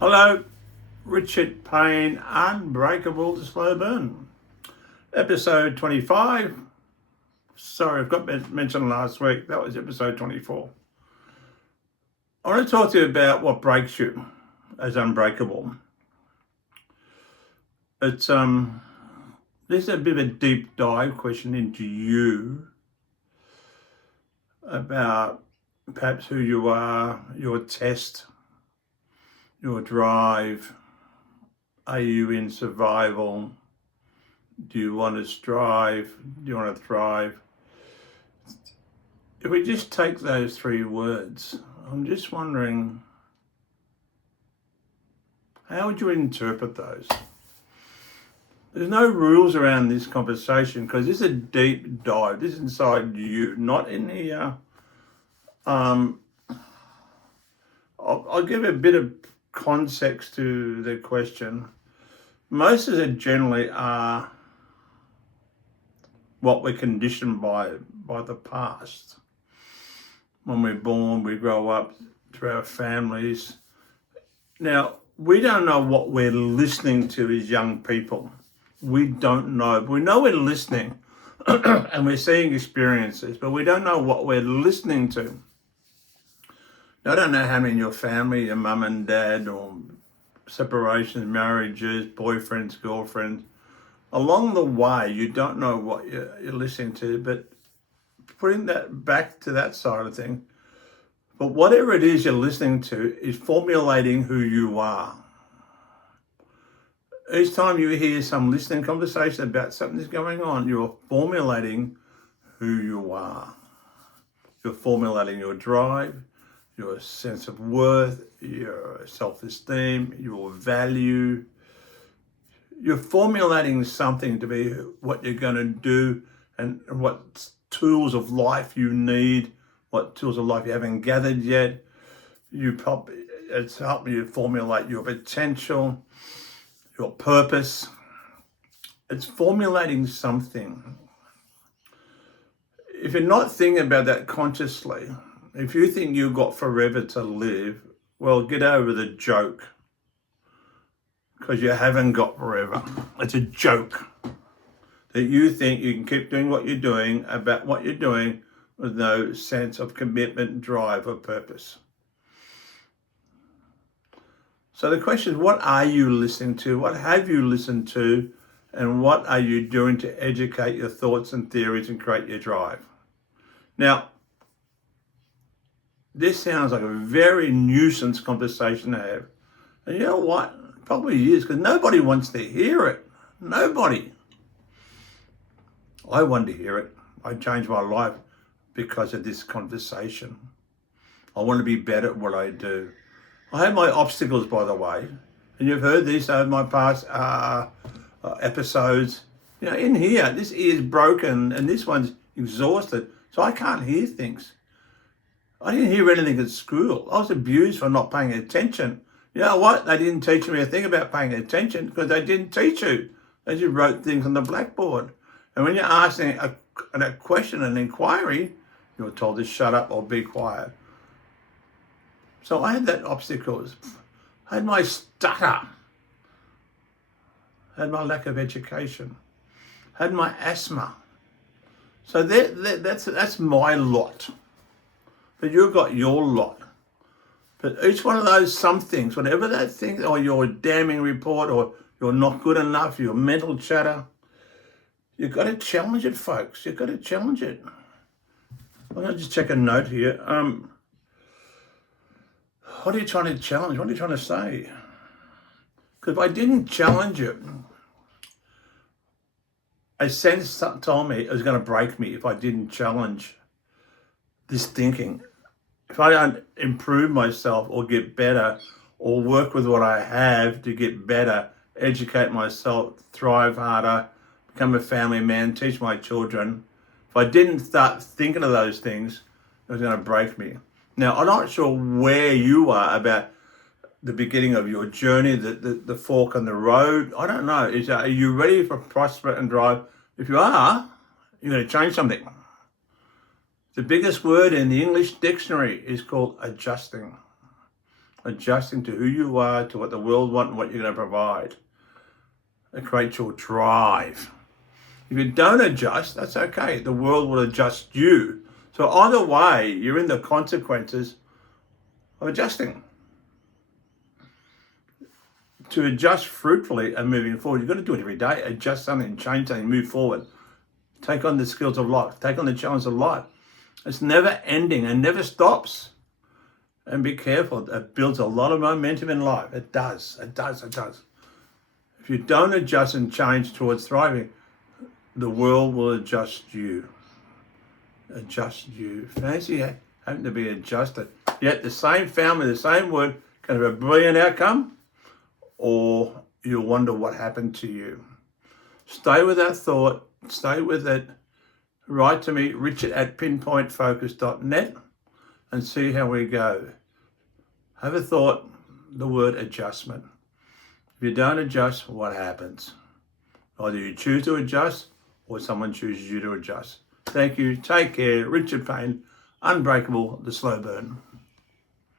Hello, Richard Payne, Unbreakable to Slow Burn, episode 25. Sorry, I've got mentioned last week. That was episode 24. I want to talk to you about what breaks you as unbreakable. It's this is a bit of a deep dive question into you about perhaps who you are, your test, your drive. Are you in survival? Do you want to strive? Do you want to thrive? If we just take those three words, I'm just wondering, how would you interpret those? There's no rules around this conversation because this is a deep dive. This is inside you, not in here. I'll give a bit of context to the question. Most of it generally are what we're conditioned by the past. When we're born, we grow up through our families. Now, we don't know what we're listening to as young people. We don't know. We know we're listening and we're seeing experiences, but we don't know what we're listening to. Now, I don't know how many in your family, your mum and dad, or separations, marriages, boyfriends, girlfriends. Along the way, you don't know what you're listening to, but putting that back to that side of things, but whatever it is you're listening to is formulating who you are. Each time you hear some listening conversation about something that's going on, you're formulating who you are. You're formulating your drive, your sense of worth, your self-esteem, your value. You're formulating something to be what you're going to do and what tools of life you need, what tools of life you haven't gathered yet. It's helping you formulate your potential, your purpose. It's formulating something. If you're not thinking about that consciously, if you think you've got forever to live, well, get over the joke. Because you haven't got forever. It's a joke that you think you can keep doing what you're doing about what you're doing with no sense of commitment, drive, or purpose. So the question is, what are you listening to? What have you listened to? And what are you doing to educate your thoughts and theories and create your drive? Now, this sounds like a very nuisance conversation to have. And you know what? Probably is, because nobody wants to hear it. Nobody. I want to hear it. I changed my life because of this conversation. I want to be better at what I do. I have my obstacles, by the way, and you've heard this over my past episodes. You know, in here, this ear's broken and this one's exhausted, so I can't hear things. I didn't hear anything at school. I was abused for not paying attention. You know what? They didn't teach me a thing about paying attention because they didn't teach you. They just wrote things on the blackboard. And when you're asking a question, an inquiry, you're told to shut up or be quiet. So I had that obstacles. I had my stutter. I had my lack of education. I had my asthma. So that's my lot. But you've got your lot. But each one of those some things, whatever that thing, or your damning report, or you're not good enough, your mental chatter, you've got to challenge it, folks. You've got to challenge it. I'm going to just check a note here. What are you trying to challenge? What are you trying to say? Because if I didn't challenge it, a sense told me it was going to break me if I didn't challenge this thinking. If I don't improve myself or get better or work with what I have to get better, educate myself, thrive harder, become a family man, teach my children, if I didn't start thinking of those things, it was going to break me. Now, I'm not sure where you are about the beginning of your journey, the fork in the road. I don't know. Are you ready for prosper and drive? If you are, you're going to change something. The biggest word in the English dictionary is called adjusting. adjusting to who you are, to what the world wants and what you're going to provide. It creates your drive. If you don't adjust, that's okay. The world will adjust you. So either way, you're in the consequences of adjusting. To adjust fruitfully and moving forward, you've got to do it every day. Adjust something, change something, move forward. Take on the skills of life. Take on the challenge of life. It's never ending and never stops. And be careful. It builds a lot of momentum in life. It does. It does. It does. If you don't adjust and change towards thriving, the world will adjust you. Adjust you. Fancy having to be adjusted. Yet the same family, the same word, can have a brilliant outcome, or you'll wonder what happened to you. Stay with that thought. Stay with it. Write to me, richard@pinpointfocus.net, and see how we go. Have a thought, the word adjustment. If you don't adjust, what happens? Either you choose to adjust or someone chooses you to adjust. Thank you. Take care. Richard Payne, Unbreakable, The Slow Burn.